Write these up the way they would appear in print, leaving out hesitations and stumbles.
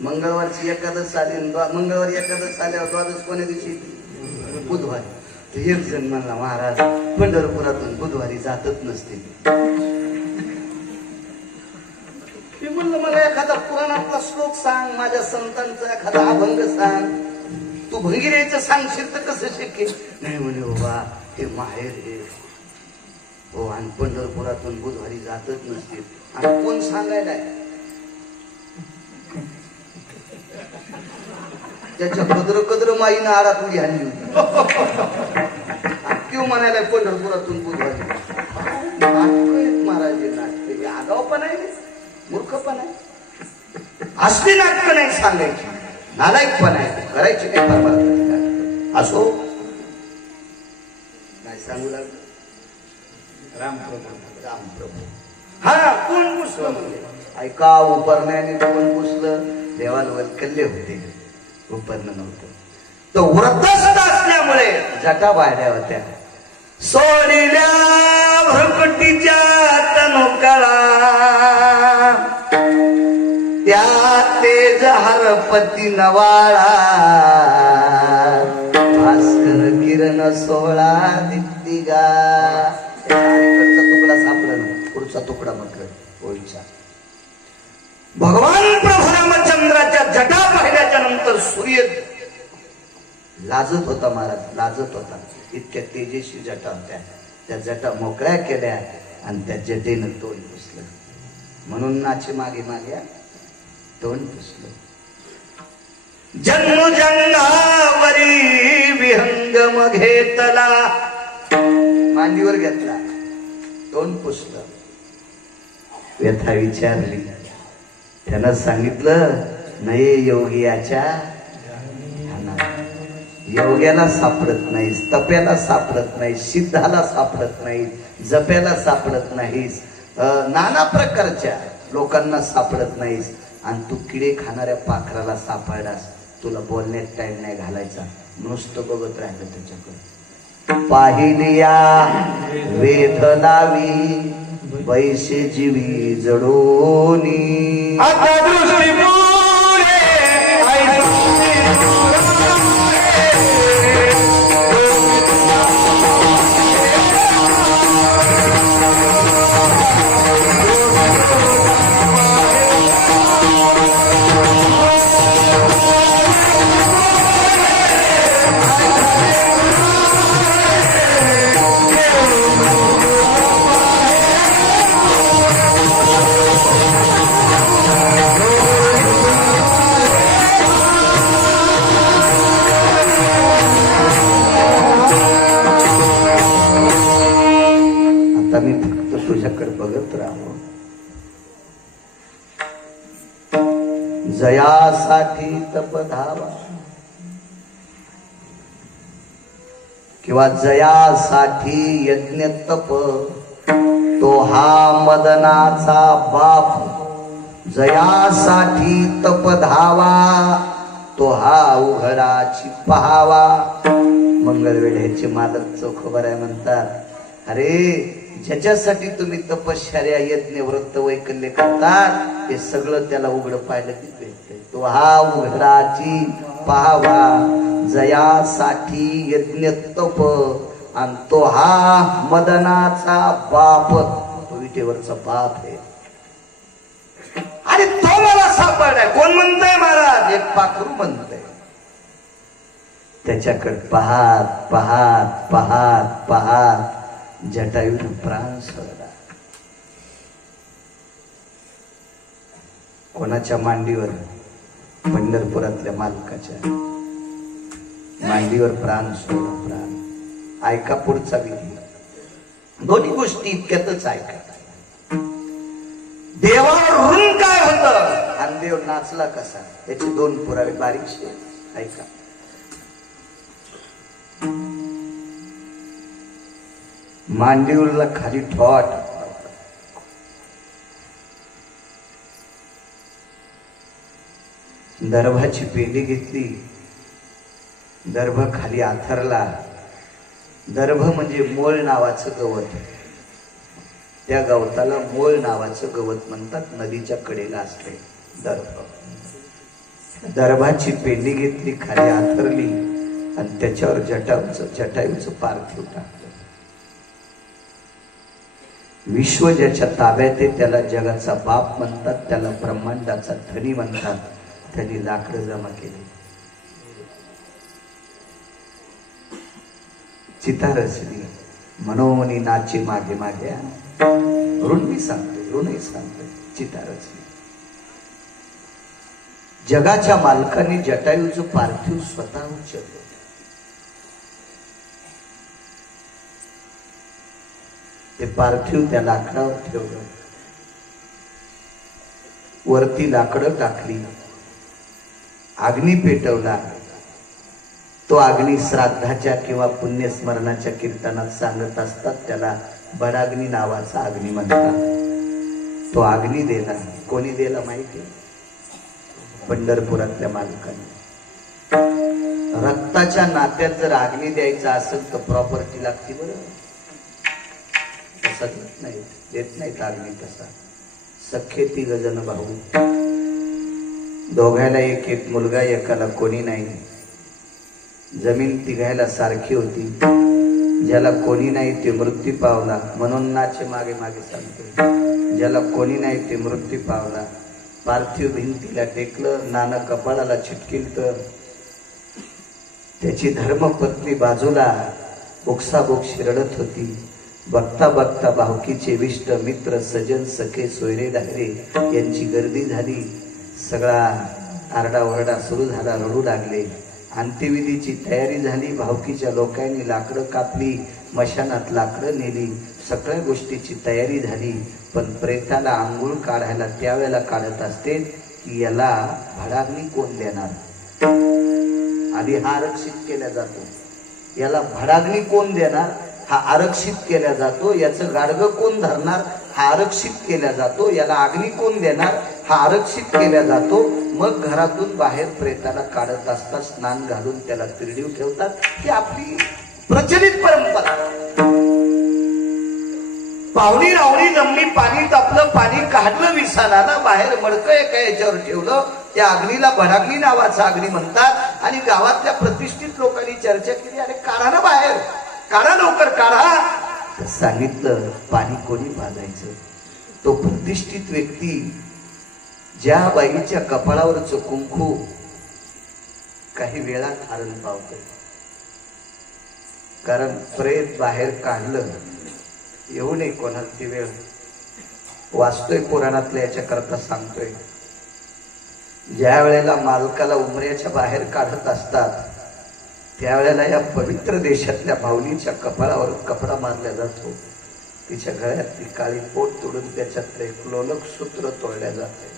मंगळवारची एकादश आली, मंगळवारी एकादश आल्यावर द्वादश कोण्या दिवशी? बुधवारी. एक जण म्हणला, महाराज पंढरपुरातून बुधवारी जातच नसते. मी म्हणलं, मला एखादा पुराणातला श्लोक सांग, माझ्या संतांचा एखादा अभंग सांग. तू भंगिरेचं सांगशील तर कसं शक्य? नाही म्हणे, बाबा हे माहेर आहे हो, आणि पंढरपुरातून बुधवारी जातच नसते. आणि कोण सांगायला? त्याच्या कदर माईनं आरात उडी आणली होती. किंवा म्हणायला पंढरपुरातून बुधवारी. महाराज नाटक आगाव पण आहे, मूर्ख पण आहे, असली नाटक नाही सांगायची, नालायक पण आहे, करायची काही परमार्थ असो. नाही सांगू लागलं. रामप्रभू हा कोण पुसलं म्हणजे ऐका, उपरण्याने कोण पुसलं? देवाला वल्कल्ले होते, उपरणं नव्हतं. तो व्रतस्थ असल्यामुळे जटा वाढल्या होत्या. सोडिल्या भ्रुकुटीच्या तनुकाळा, त्या तेज हरपती नवाळा, भास्कर किरण सोळा दिग्दिगा. तुकडा सापडला ना, पुढचा तुकडा म्हटलं ओळीचा. भगवान प्रभू रामचंद्राच्या जटा पाहिल्याच्या नंतर सूर्य लाजत होता, महाराज लाजत होता. इतक्या तेजस्वी जटा होत्या. त्या जटा मोकळ्या केल्या आणि त्या जटेनं तोंड पुसलं. म्हणून नाचे मागे मागे तोंड पुसलं. जन्मजंगावरी विहंगम घेतला, मांडीवर घेतला, तोंड पुसलं. व्यथा विचारली, त्यानं सांगितलं, नाही योगियाच्या योग्याला सापडत नाहीस, तप्याला सापडत नाहीस, सिद्धाला सापडत नाहीस, जप्याला सापडत नाहीस, नाना प्रकारच्या लोकांना सापडत नाहीस, आणि तू किडे खाणाऱ्या पाखराला सापडलास. तुला बोलण्यात टाइम नाही घालायचा, नुसतं बघत राहिलं त्याच्याकडे. पाहिलिया वेध लावी वैसे जीवी जडोनी, आता दृष्टी तुझ्याकडे बघत राहो. जयासाठी तप धावा, किंवा जयासाठी यज्ञ तप, तो हा मदनाचा बाप. जयासाठी तप धावा, तो हा उघडाची पहावा. मंगळवेढ्याचे मालक चोखोबर आहे, म्हणतात, अरे ज्याच्यासाठी तुम्ही तपश्चर्या यज्ञ व्रत वैकल्य करतात, ते सगळं त्याला उघड पाहिलं की भेटते. तो हा उघडाची पाहावा. जयासाठी यज्ञ तप, आणि तो हा मदनाचा बाप, तो विटेवरचा बाप आहे. आणि तो मला सापडलाय. कोण म्हणतंय महाराज? एक पाखरू म्हणतंय. त्याच्याकडे पाहात पाहात पाहात पाहात जटायून प्राण सोडला. कोणाच्या मांडीवर? पंढरपुरातल्या मालकाच्या मांडीवर प्राण सोडला. प्राण. ऐका पुढचा विधी. दोन्ही गोष्टी इतक्यातच ऐका. देवावर ऋण काय होतं आणि देव नाचला कसा, त्याचे दोन पुरावे बारीकशे ऐका. मांडीवरला खाली ठॉट, दर्भाची पेंडी घेतली, दर्भ खाली आथरला. दर्भ म्हणजे मोळ नावाचं गवत. त्या गवताला मोळ नावाचं गवत म्हणतात. नदीच्या कडेला असते दर्भ. दर्भाची पेंडी घेतली, खाली आथरली आणि त्याच्यावर जटायूचं पार्थिव टाकलं. विश्व ज्याच्या ताब्यात आहे त्याला जगाचा बाप म्हणतात, त्याला ब्रह्मांडाचा धनी म्हणतात. त्यांनी लाकडं जमा केली, चिता रचली, मनोमनी नाचे मागे मागे. ऋणही सांगतोय, चिता रचली. जगाच्या मालकाने जटायूचं पार्थिव स्वतः उचललं. ते पार्थिव त्या लाकडावर ठेवलं. वरती लाकडं टाकली, अग्नी पेटवला. तो अग्नी श्राद्धाच्या किंवा पुण्यस्मरणाच्या कीर्तनात सांगत असतात, त्याला बडाग्नी नावाचा अग्नी म्हणतात. तो अग्नी दिला. कोणी दिला माहिती? पंढरपुरातल्या मालकाने. रक्ताच्या नात्यात जर अग्नी द्यायचा असेल तर प्रॉपर्टी लागते बरं. तसा देत नाहीत अग्नी तसा. सख्खे 3 जण भाऊ, दोघायला एक मुलगा, एकाला कोणी नाही. जमीन तिघायला सारखी होती. ज्याला कोणी नाही ते मृत्यू पावला, म्हणून नाचे मागे मागे सांगतोय. ज्याला कोणी नाही ते मृत्यू पावला. पार्थिव भिंतीला टेकलं, नाना कपाळाला चिटकिल तर त्याची धर्मपत्नी बाजूला बोक्साबोक्शी रडत होती. बघता बघता भावकीचे विष्ट मित्र सजन सखे सोयरे डायरे यांची गर्दी झाली. सगळा आरडाओरडा सुरू झाला, रडू लागले. अंत्यविधीची तयारी झाली. भावकीच्या लोकांनी लाकडं कापली, मशानात लाकडं नेली, सगळ्या गोष्टीची तयारी झाली. पण प्रेताला आंघोळ काढायला त्यावेळेला काढत असते की याला भडाग्नी कोण देणार. आधी हा आरक्षित केला जातो. याला भडाग्नी कोण देणार हा आरक्षित केला जातो. याचं गाडगं कोण धरणार हा आरक्षित केला जातो. याला अग्नी कोण देणार हा आरक्षित केला जातो. मग घरातून बाहेर प्रेताला काढत असतात, स्नान घालून त्याला तिरडीव ठेवतात. ही आपली प्रचलित परंपरा. पाहुणी रावणी जमली, पाणी तापलं, पाणी काढलं विसानाला, बाहेर मडकं एका याच्यावर ठेवलं. त्या अग्नीला भडाग्नी नावाचा अग्नी म्हणतात. आणि गावातल्या प्रतिष्ठित लोकांनी चर्चा केली, अरे काढा ना बाहेर, काढा लवकर काढा. सांगितलं पाणी कोणी पाजायचं. तो प्रतिष्ठित व्यक्ती ज्या बाईच्या कपाळावरचं कुंकू काही वेळात हरण पावतं. कारण प्रेत बाहेर काढलं, येऊ नये कोणाला ती वेळ. वाचतोय पुराणातल्या याच्याकरता सांगतोय. ज्या वेळेला मालकाला उमऱ्याच्या बाहेर काढत असतात त्यावेळेला या पवित्र देशातल्या भावनीच्या कपाळावर कपडा मारला जातो. तिच्या गळ्यातली काळी पोट तोडून त्याच्यात एक लोलक सूत्र तोडल्या जाते.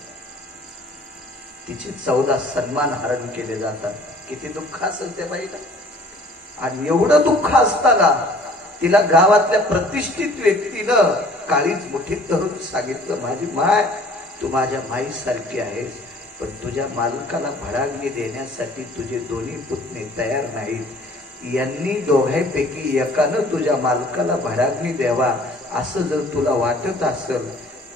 तिचे 14 सन्मान हरण केले जातात. किती दुःख असेल त्या बाईला. आणि एवढं दुःख असताना तिला गावातल्या प्रतिष्ठित व्यक्तीनं काळीच मुठीत धरून सांगितलं, माझी माय, तू माझ्या माईसारखी आहेस, पण तुझ्या मालकाला भडाग्नी देण्यासाठी तुझे दोन्ही पुतणे तयार नाहीत. यांनी दोघांपैकी एकानं तुझ्या मालकाला भडाग्नी द्यावा असं जर तुला वाटत असेल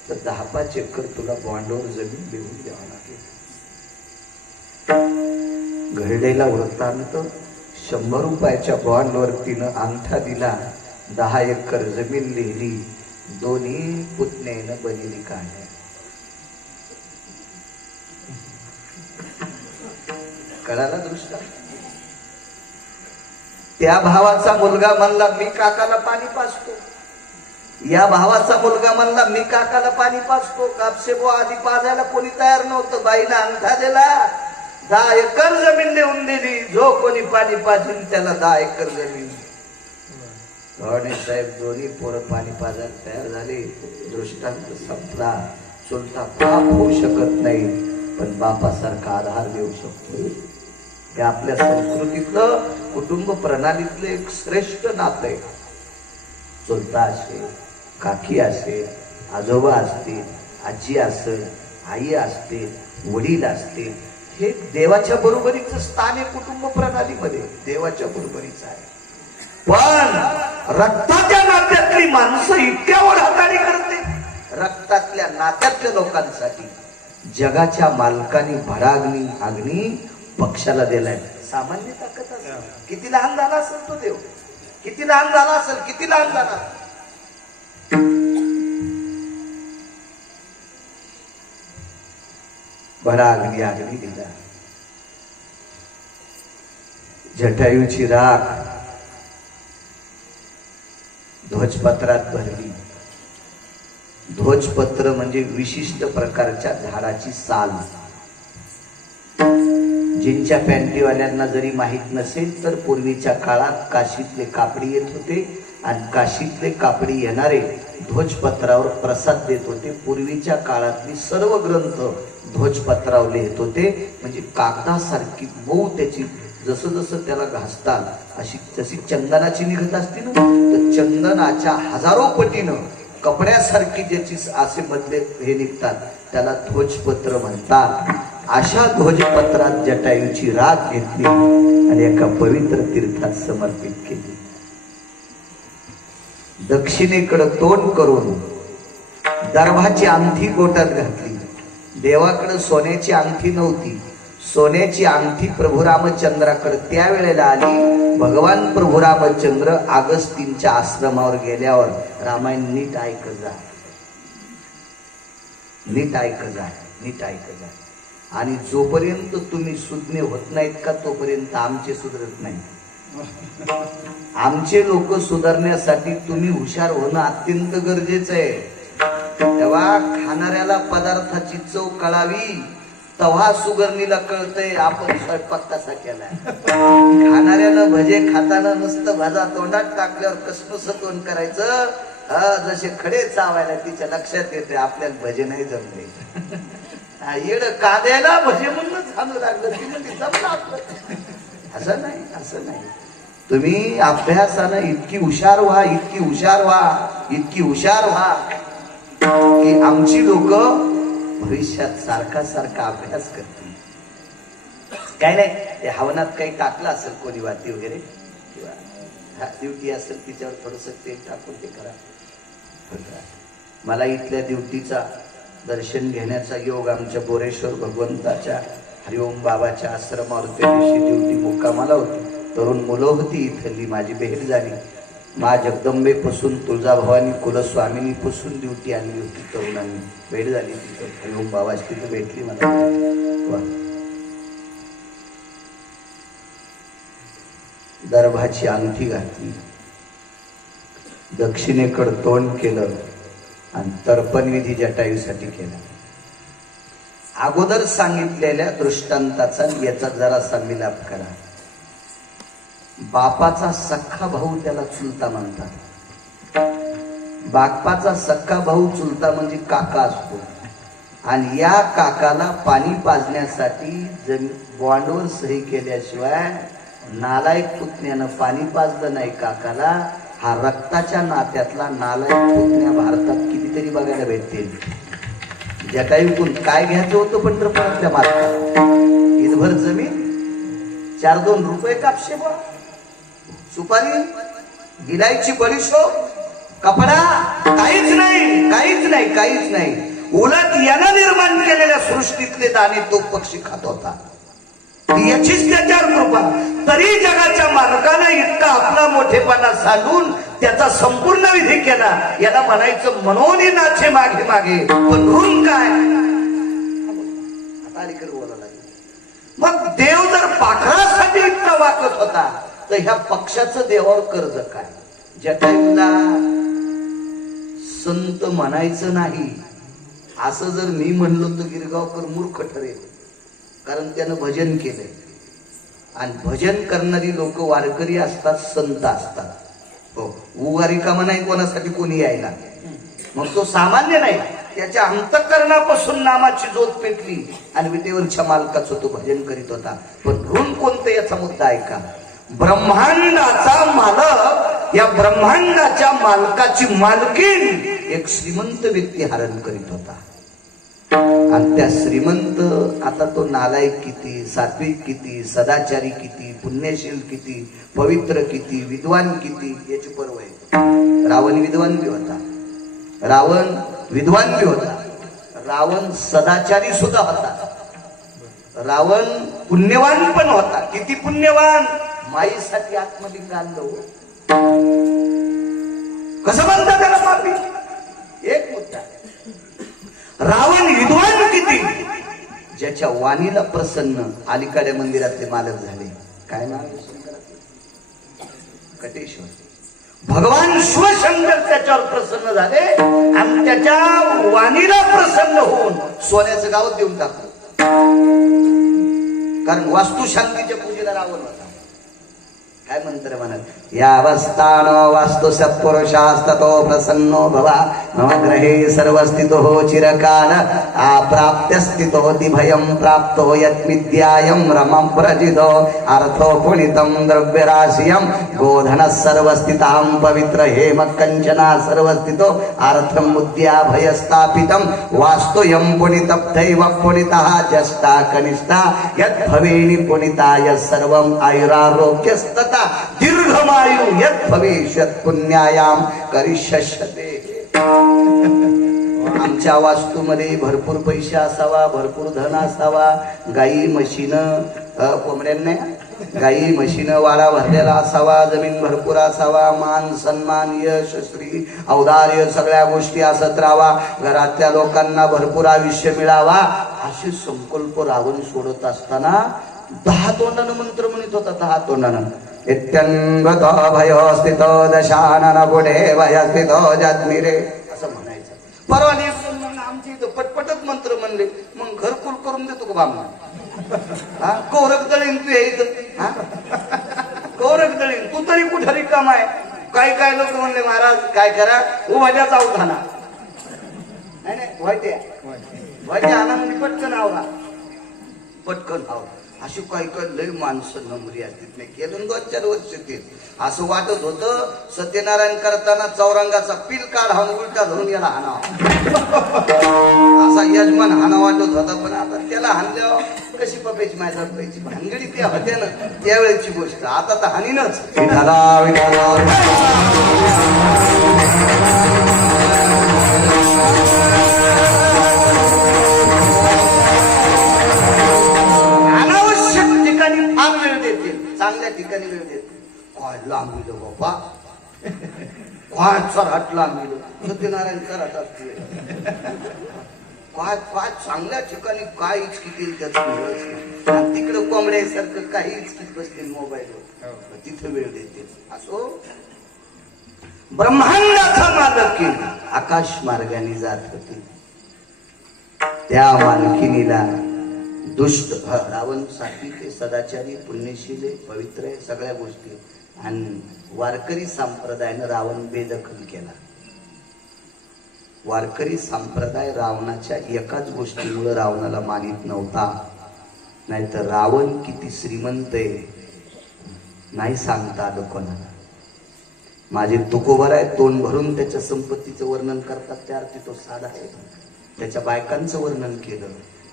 तर 10-5 एकर तुला बॉन्डवर जमीन लिहून द्यावं लागेल. घडलेला वृत्तांत 100 रुपयाच्या बॉन्डवर तिनं अंगठा दिला, 10 एकर जमीन लिहिली, दोन्ही पुतण्यानं बनिली काढल्या. कळाला दृष्टांत. त्या भावाचा मुलगा म्हणला मी काकाला पाणी पाजतो. या भावाचा मुलगा म्हणला मी काकाला पाणी पाजतो. कापसे बुवा आधी पाजायला कोणी तयार नव्हतं. बाईला अंगठा दिला, 10 एकर जमीन लिहून दिली. जो कोणी पाणी पाजेल त्याला 10 एकर जमीन. साहेब दोन्ही पोरं पाणी पाजायला तयार झाले. दृष्टांत संपला. चुलता बाप होऊ शकत नाही, पण बापासारखा आधार देऊ शकतो. हे आपल्या संस्कृतीतलं, कुटुंब प्रणालीतलं एक श्रेष्ठ नातं आहे. चुलता असेल, काकी असेल, आजोबा असतील, आजी असेल, आई असते, वडील असतील, हे देवाच्या बरोबरीचं स्थान आहे कुटुंब प्रणालीमध्ये. देवाच्या बरोबरीचं आहे. पण रक्ताच्या नात्यातली माणसं इतक्या ओढाताणी करते. रक्तातल्या नात्यातल्या लोकांसाठी जगाच्या मालकाने भडाग्नी अग्नी पक्षाला दिलाय. सामान्य ताकद असेल. किती लहान झाला असेल तो देव, किती लहान झाला असेल, किती लहान झाला. भडाग्नी अग्नी दिला. जटायूची राख ध्वजपत्रात भरली. ध्वजपत्र म्हणजे विशिष्ट प्रकारच्या झाडाची साल. जिनच्या पॅन्टीवाल्यांना जरी माहित नसेल तर पूर्वीच्या काळात काशीतले कापडी येत होते आणि काशीतले कापडी येणारे ध्वजपत्रावर प्रसाद देत होते. पूर्वीच्या काळातली सर्व ग्रंथ ध्वजपत्रावर लिहित होते. म्हणजे कागदासारखी मऊ त्याची, जसं जसं त्याला घासतात अशी जशी चंदनाची निघत असते ना, तर चंदनाच्या हजारो पटीनं कपड्यासारखी ज्याची असे मधले हे निघतात त्याला ध्वजपत्र म्हणतात. अशा ध्वजपत्रात जटायूची राख घेतली आणि एका पवित्र तीर्थात समर्पित केली. दक्षिणेकडे तोंड करून दर्भाची अंगठी गोटात घातली. देवाकडे सोन्याची अंगठी नव्हती. सोन्याची अंगठी प्रभू रामचंद्राकडे त्यावेळेला आली. भगवान प्रभू रामचंद्र अगस्तींच्या आश्रमावर गेल्यावर रामायण नीट ऐकत जा, नीट ऐकत जा, नीट ऐकत जा. आणि जोपर्यंत तुम्ही सुज्ञ होत नाहीत का तोपर्यंत आमचे सुधरत नाही. आमचे लोक सुधारण्यासाठी तुम्ही हुशार होणं अत्यंत गरजेचं आहे. तेव्हा खाणाऱ्याला पदार्थाची चव कळावी, तेव्हा सुगरणीला कळतंय आपण स्वयंपाक कसा केलाय. खाणाऱ्यानं भजे खाताना नुसतं भाजा तोंडात टाकल्यावर कसं तोंड करायचं, जसे खडे चावायला तिच्या लक्षात येते आपल्याला भजे नाही जमले. येड कांद्याला भजे म्हणूनच आणू लागलं ती म्हणजे जमलं आपलं. असं नाही, असं नाही. तुम्ही अभ्यासानं इतकी हुशार व्हा, इतकी हुशार व्हा, इतकी हुशार व्हा की आमची लोक भविष्यात सारखा सारखा अभ्यास करतील. काय नाही, ते हवनात काही टाकलं असेल कोणी वाती वगैरे किंवा ड्युटी असेल तिच्यावर थोडस तेल टाकून ते करा. मला इथल्या ड्युटीचा दर्शन घेण्याचा योग आमच्या बोरेश्वर भगवंताच्या हरिओम बाबाच्या आश्रमावर त्या दिवशी ड्युटी मुक्कामाला होती. तरुण मुलं होती इथली, माझी भेट झाली. मा जगदंबे पासून तुळजाभवानी कुलस्वामिनी पासून ड्युटी आणली होती. तरुणांनी भेट झाली तिथं, हरिओम बाबाची तिथं भेटली मला. दर्भाची अंगठी घातली, दक्षिणेकडे तोंड केलं आणि तर्पण विधी जटायूसाठी केला. अगोदर सांगितलेल्या दृष्टांताचा याचा जरासा मिलाप करा. बापाचा सख्खा भाऊ त्याला चुलता म्हणतात. बापाचा सख्खा भाऊ चुलता म्हणजे काका असतो. आणि या काकाला पाणी पाजण्यासाठी बॉन्डवर सही केल्याशिवाय नालायक पुतण्यानं पाणी पाजलं नाही काकाला. हा रक्ताच्या नात्यातला नालायक पुतण्या भारतात कितीतरी बघायला भेटतील. जटायूकडून काय घ्यायचं होतं पंढरपुरातल्या मालकाला? इथभर जमीन, 4-2 रुपये कापशे बा, सुपारी, गिलायची बडीशोप, कपडा, काहीच नाही, काहीच नाही, काहीच नाही. उलट यानं निर्माण केलेल्या सृष्टीतले दाणे तो पक्षी खात होता. याचीच त्याच्यावर कृपा. तरी जगाच्या मालकानं इतका आपला मोठेपणा सांगून त्याचा संपूर्ण विधी केला. याला म्हणायचं मनोनी नाचे मागे मागे, पण ऋण काय? आता बोलायला लागेल. मग देव जर पाखरासाठी इतका वाकत होता तर ह्या पक्षाचं देवावर कर्ज काय? जटायूला संत म्हणायचं नाही असं जर मी म्हणलो तर गिरगावकर मूर्ख ठरेल. कारण त्यानं भजन केलंय. आणि भजन करणारी लोक वारकरी असतात, संत असतात. हो, उगारी कामा नाही कोणासाठी कोणी यायला. मग तो सामान्य नाही, त्याच्या अंतःकरणापासून नामाची ज्योत पेटली आणि विटेवरच्या मालकाचं तो भजन करीत होता. पण ऋण कोणतं याचा मुद्दा ऐका. ब्रह्मांडाचा मालक, या ब्रह्मांडाच्या मालकाची मालकीण एक श्रीमंत व्यक्ती हरण करीत होता. आणि त्या श्रीमंत, आता तो नालायक किती, सात्विक किती, सदाचारी किती, पुण्यशील किती, पवित्र किती, विद्वान किती याची पर्व आहे. रावण विद्वान बी होता, रावण विद्वान बी होता. रावण सदाचारी सुद्धा होता, रावण पुण्यवान पण होता. किती पुण्यवान, माईसाठी आत्मलिंग आणलो. कसं म्हणता त्याला पापी? एक मुद्दा. रावण विद्वान किती, ज्याच्या वाणीला प्रसन्न अलीकडे मंदिरातले मालक झाले. काय नाव आहे शंकराचे? कटेश्वर. भगवान शिवशंकर त्याच्यावर प्रसन्न झाले आणि त्याच्या वाणीला प्रसन्न होऊन सोन्याचं गाव देऊन टाकलं. कारण वास्तुशांतीच्या पूजेला रावण होता. काय मंत्र म्हणत, यावस्थान वास्तु सत्पुरुषास्ततो प्रसन्नो भवा मम ग्रहे सर्वस्थितो चिरकाल अप्राप्य स्थितो दिभयं प्राप्तो यत्विद्यायं रमं प्रजितो अर्थो पुनितं द्रव्यराशियं गोधनः सर्वस्थितां पवित्र हेम कंचना सर्वस्थितो अर्थं बुद्ध्या भयस्थापितं वास्तुयं पुनितप्तैव पुनितः जष्टा कनिष्ठा यत् भवेनि पुनिताय सर्वं आयुरारोग्यस्तता दीर्घमायु यत् भविष्यत् पुण्यायाम करिष्यते. आमच्या वास्तूमध्ये भरपूर पैसे असावा, भरपूर धन असावा, गाई म्हशीन कोंबड्यांना गाई म्हशीन वाडा भरलेला असावा, जमीन भरपूर असावा, मान सन्मान यश श्री औदार्य सगळ्या गोष्टी असत राहावा, घरातल्या लोकांना भरपूर आयुष्य मिळावा, असे संकल्प रावण सोडत असताना 10 तोंडानं मंत्र म्हणत होता. 10 तोंडानं इत्यंगतो भयो स्थितो दशानन पुढे भय स्थितो जज्ञिरे असं म्हणायचं. परवा आमच्या इथं पटपटच मंत्र म्हणले, मग घरकुल करून देतो का बामण? हा, कौरक दळीन तू इथं, हा कौरक दळीन तू तरी कुठं रिकाम आहे. काय काय लोक म्हणले, महाराज काय करा, उभाच्या चावत हाना. नाही नाही, व्हायच्या आनंदी पटकन आवरा, पटकन आवरा. अशी काही काही लय माणसं नमरी असतील. नाही केलं 2-4 वर्ष ते असं वाटत होतं सत्यनारायण करताना चौरंगाचा पिल काढा उलटा धरून याला हाना असा यजमान हाना वाटत होता. पण आता त्याला हाणल्यावर कशी पप्याची माझ्या पप्याची भानगडी त्या होत्या ना, त्यावेळेची गोष्ट. आता तर हानीनच. विठाला विठाला चांगल्या ठिकाणी वेळ देते. काय लांबिलो बाबा, काय चराट लांबिलो. सत्यनारायण चराट असते. काय काय चांगल्या ठिकाणी काय इचकी त्याचं तिकडं कोंबड्यासारखं काही इचकीत बसते मोबाईलवर, तिथं वेळ देते. असो ब्रह्मांडाचा मालक आकाश मार्गाने जात होती. त्या मालकिनीला दुष्ट रावण सात्विक सदाचारी पुण्यशील पवित्र आहे सगळ्या गोष्टी, आणि वारकरी संप्रदायानं रावण बेदखल केला. वारकरी संप्रदाय रावणाच्या एकाच गोष्टीमुळे रावणाला मानित नव्हता. नाहीतर रावण किती श्रीमंत आहे नाही सांगता आलं कोणाला. माझे तुकोबर आहे, तोंड भरून त्याच्या संपत्तीचं वर्णन करतात, त्या अर्थी तो साधा आहे. त्याच्या बायकांचं वर्णन केलं,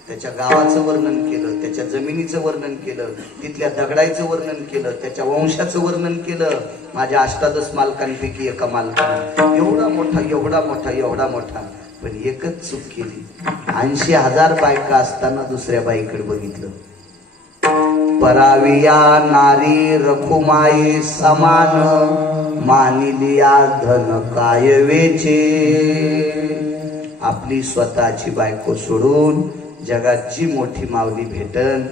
त्याच्या गावाचं वर्णन केलं, त्याच्या जमिनीचं वर्णन केलं, तिथल्या दगडाचं वर्णन केलं, त्याच्या वंशाचं वर्णन केलं. माझ्या 8 मालकांपैकी एका मालकाने एवढा मोठा एवढा मोठा एवढा मोठा, पण एकच चूक केली. 80,000 बायका असताना दुसऱ्या बाईकडे बघितलं. पराविया नारी रखुमाई समान मानिलिया धन काय वेचे. आपली स्वतःची बायको सोडून जगात जी मोठी माऊली भेटन